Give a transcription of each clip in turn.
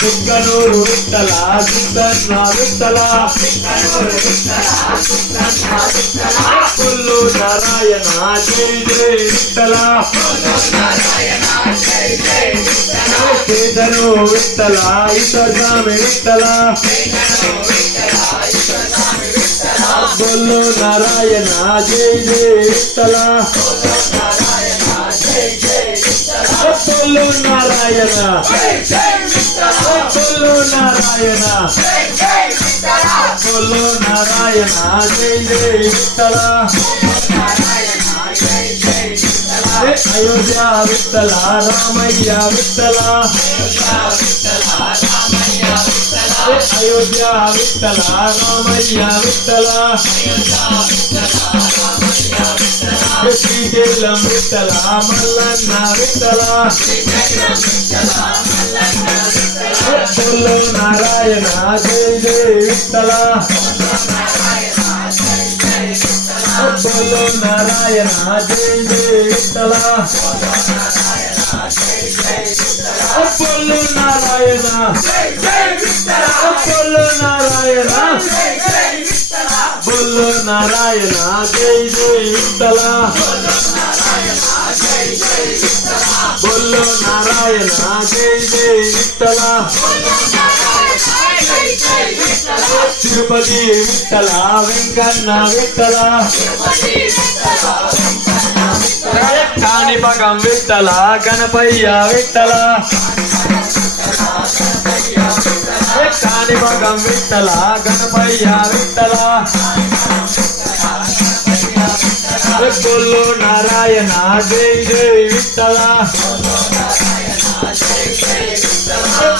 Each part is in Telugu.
దుగ్గనూరు విఠల దుగ్గన్న విఠల కొల్లు నారాయణ జై జై విఠల కేదను విఠల ఈశ్వరస్వామి విఠల కొల్లు నారాయణ జై జై విఠల కొల్లు నారాయణ కొల్లు నారాయణ కొల్లు నారాయణ జై జై విఠల అయోధ్య విఠల రామయ్య విఠల అయోధ్య విఠల రామయ్య విఠల శ్రీశైలం విఠల మల్లన్న విఠల కొల్లు నారాయణ జై జై విఠల కొల్లు నారాయణ జై జై విఠల కొల్లు నారాయణ కొల్లు నారాయణ కొల్లు నారాయణ జై జై విఠల కొల్లు నారాయణ జై జై విఠల తిరుపతి విఠల వెంకన్న విఠల కాణిపాకం విఠల గణపయ్య విఠల కాణిపాకం విఠల గణపయ్య విఠల కొల్లు నారాయణ జై జై విఠల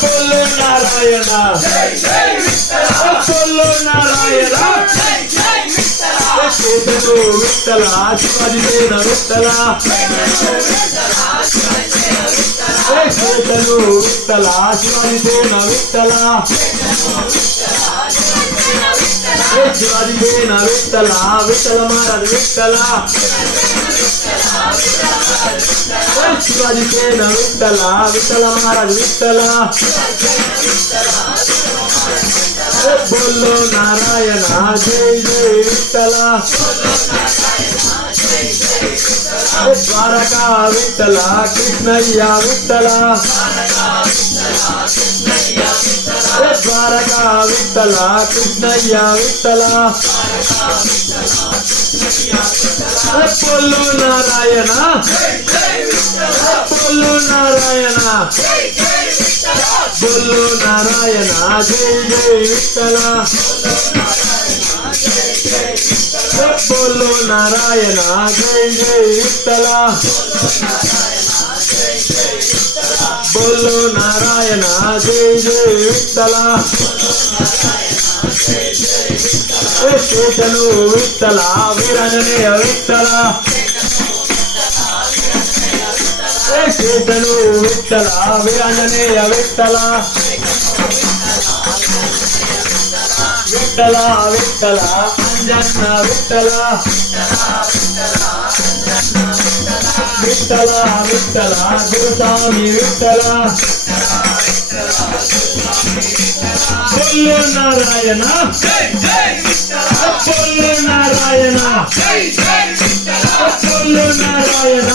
కొల్లు నారాయణ కొల్లు నారాయణ కేతను విఠల శివాజిసేన విఠల కేతను విఠల శివాజిసేన విఠల శివాజిసేన విఠల విఠల మహారాజ్ విఠల శివాజిసేన విఠల విఠల మహారాజ్ విఠల బోలో నారాయణ జై జై విఠల ద్వారకా విఠల కృష్ణయ్య విఠల ద్వారకా విఠల కృష్ణయ్య విఠల కొల్లు నారాయణ కొల్లు నారాయణ కొల్లు నారాయణ జై జై విఠల కొల్లు నారాయణ జై జై విఠల కొల్లు నారాయణ జై జై విఠల కేతను విఠల వీరాంజనేయ విఠల కేతను విఠల వీరాంజనేయ విఠల విఠల విఠల అంజన్న విఠల విఠల విఠల గురుస్వామి విఠల కొల్లు నారాయణ కొల్లు నారాయణ కొల్లు నారాయణ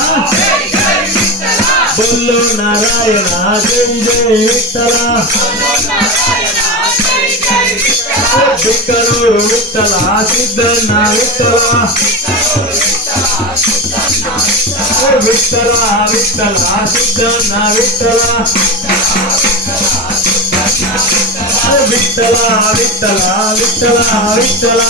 కొల్లు నారాయణ జై జై విఠల బిక్కనూరు విఠల సిద్ధన్న విఠల విఠల విఠల సిద్ధన్న విఠల విఠల విఠల విఠల విఠల